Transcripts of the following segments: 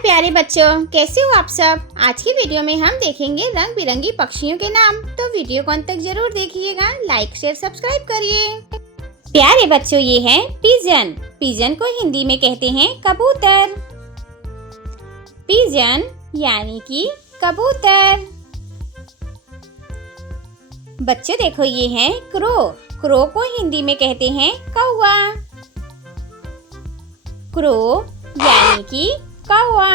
प्यारे बच्चों, कैसे हो आप सब। आज की वीडियो में हम देखेंगे रंग बिरंगी पक्षियों के नाम। तो वीडियो को अंत तक जरूर देखिएगा, लाइक शेयर सब्सक्राइब करिए। प्यारे बच्चों, ये है पिजन। पिजन को हिंदी में कहते हैं कबूतर। पिजन यानी कि कबूतर। बच्चों देखो, ये है क्रो। क्रो को हिंदी में कहते हैं कौवा। क्रो यानी कि कौवा।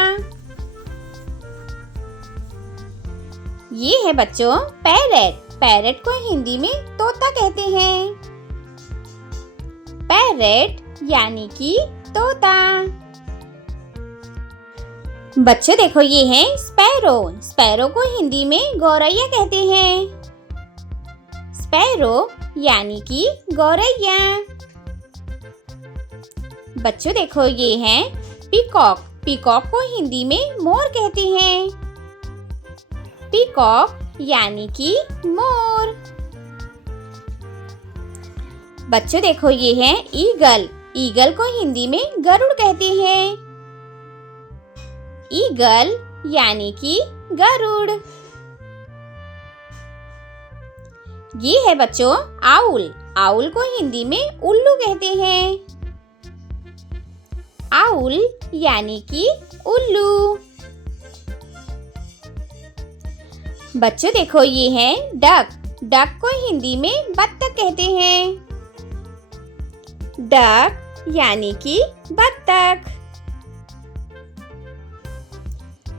ये है बच्चों पैरेट। पैरेट को हिंदी में तोता कहते हैं। पैरेट यानी कि तोता। बच्चों देखो, ये है स्पैरो। स्पैरो को हिंदी में गौरैया कहते हैं। स्पैरो यानी कि गौरैया। बच्चों देखो, ये है पीकॉक। पीकॉक को हिंदी में मोर कहते हैं। पीकॉक यानी कि मोर। बच्चों देखो, ये है ईगल। ईगल को हिंदी में गरुड़ कहते हैं। ईगल यानी कि गरुड़। ये है बच्चों आउल। आउल को हिंदी में उल्लू कहते हैं। आउल यानी कि उल्लू। बच्चों देखो, ये है डक। डक को हिंदी में बत्तख कहते हैं। डक यानी कि बत्तख।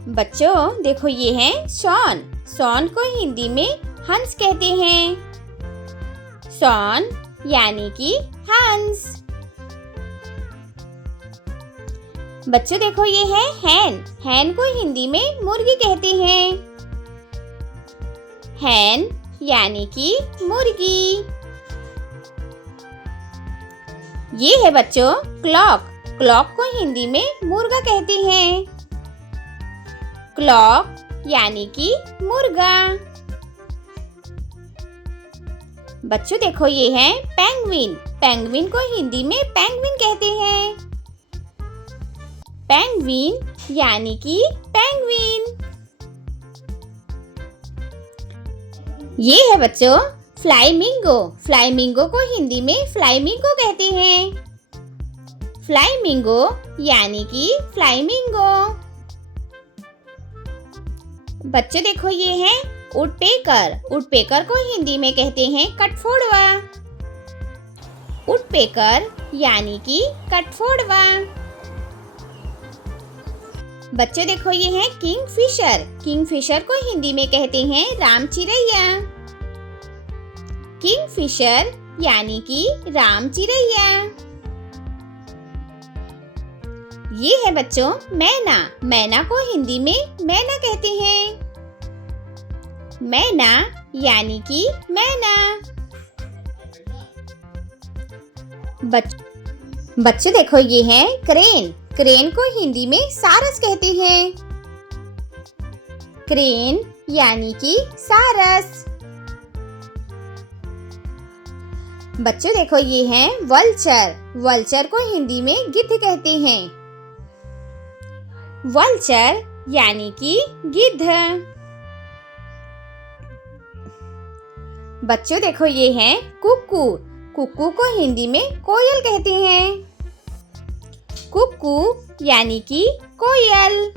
बच्चों देखो, ये है सॉन। सॉन को हिंदी में हंस कहते हैं। सॉन यानी कि हंस। बच्चों देखो, ये है हैन। हैन को हिंदी में मुर्गी कहते हैं। हैन यानी कि मुर्गी। ये है बच्चों क्लॉक। क्लॉक को हिंदी में मुर्गा कहते हैं। क्लॉक यानी कि मुर्गा। बच्चों देखो, ये है पेंगुइन। पेंगुइन को हिंदी में पेंगुइन कहते हैं। पेंगुइन यानी कि पेंगुइन। ये है बच्चों फ्लामिंगो। फ्लामिंगो को हिंदी में फ्लामिंगो कहते हैं। फ्लामिंगो यानी कि फ्लामिंगो। बच्चों देखो, ये है वुडपेकर। वुडपेकर को हिंदी में कहते हैं कठफोड़वा। वुडपेकर यानी कि कठफोड़वा। बच्चों देखो, ये है किंगफिशर। किंगफिशर को हिंदी में कहते हैं रामचिरैया। किंगफिशर यानी कि रामचिरैया। ये है बच्चों मैना। मैना को हिंदी में मैना कहते हैं। मैना यानी कि मैना। बच्चों देखो, ये है क्रेन। क्रेन को हिंदी में सारस कहते हैं। क्रेन यानी कि सारस। बच्चों देखो, ये है वल्चर। वल्चर को हिंदी में गिद्ध कहते हैं। वल्चर यानी कि गिद्ध। बच्चों देखो, ये है कुक्कू। कुक्कू को हिंदी में कोयल कहते हैं। कुक्कू यानी कि कोयल।